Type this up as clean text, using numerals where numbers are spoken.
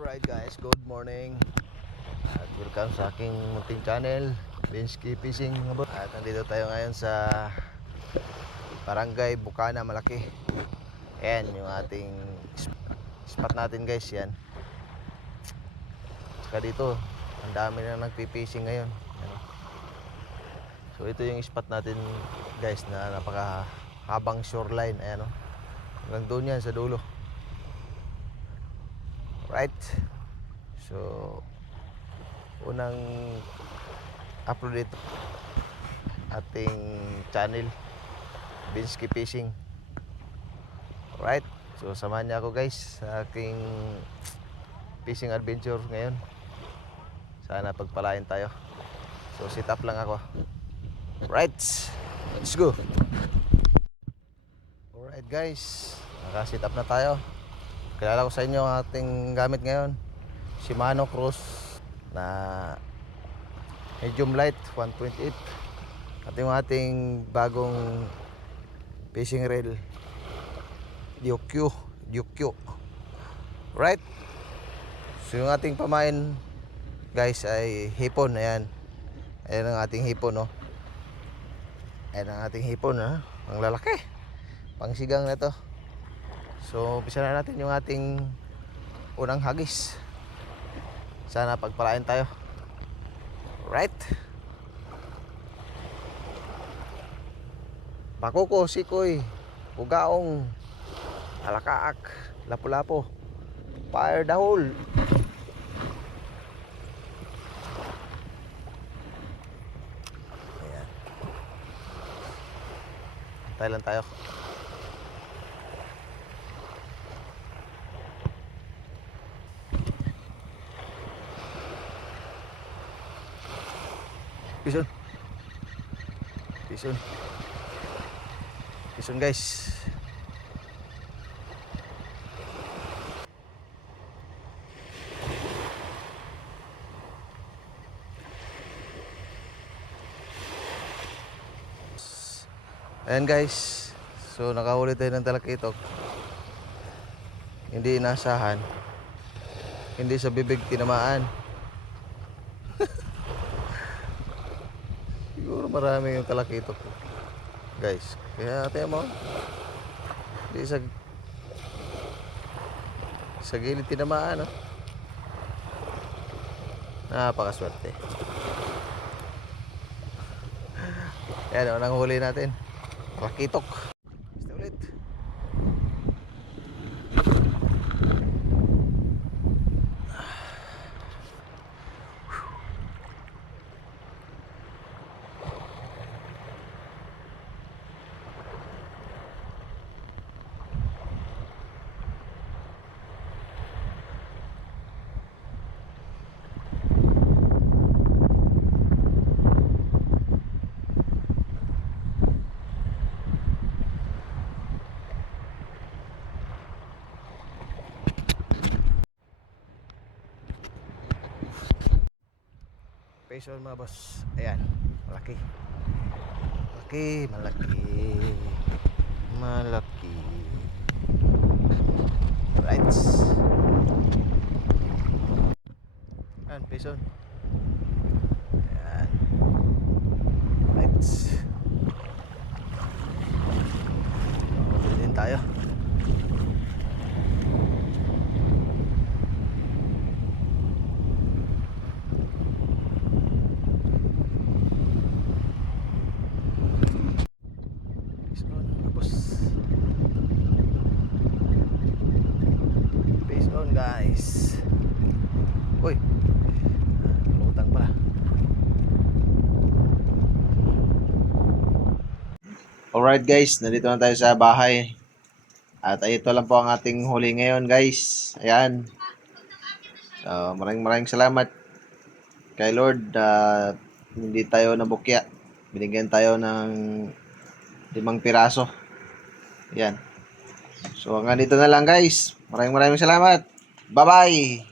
Alright guys, good morning at welcome sa aking munting channel, Binsky Fishing. At nandito tayo ngayon sa Barangay Bukana, Malaki. Ayan yung ating spot natin guys, yan. Saka dito, ang dami na nagpipishing ngayon. Ayan. So ito yung spot natin guys na napakahabang shoreline. Ayan, oh. Hanggang doon yan sa dulo. Right. So unang upload dito ating channel, Binsky Fishing. Right. So samahan niyo ako guys sa aking fishing adventure ngayon. Sana pagpalain tayo. So sit up lang ako. Right. Let's go. Alright guys, naka-sit up na tayo. Kilala ko sa inyo ang ating gamit ngayon, Shimano Cruise na medium light 1.8 at yung ating bagong fishing reel Ryukyu. Right. So yung ating pamain guys ay hipon. Ayan ang ating hipon, no? Ayan ang ating hipon, ha? Ang lalaki, pang sigang na to. So umpisa na natin yung ating unang hagis. Sana pagpalain tayo. Right. Pakuko, sikoy, ugaong, alakaak, lapu-lapo, fire dahol. Ayan. Antay lang tayo. Pison guys. Ayan guys, so nakahuli tayo ng talakitok. Hindi inasahan, hindi sa bibig tinamaan. Siguro marami yung talakitok guys, kaya tayo mo hindi sa gilid tinamaan, no? Napakaswerte. Ayan, unang huli natin, talakitok. Basta ulit. Peso mga boss. Ayan, malaki. Malaki. Right. Ayan, peso. Ayan. Right. Huli din tayo. Guys, uy, lutang pala. Alright guys, nandito na tayo sa bahay. At ito lang po ang ating huli ngayon guys. Ayan. Maraming salamat kay Lord. Hindi tayo nabukya. Binigyan tayo ng 5 piraso. Ayan. So hanggang dito na lang guys. Maraming salamat. Bye-bye!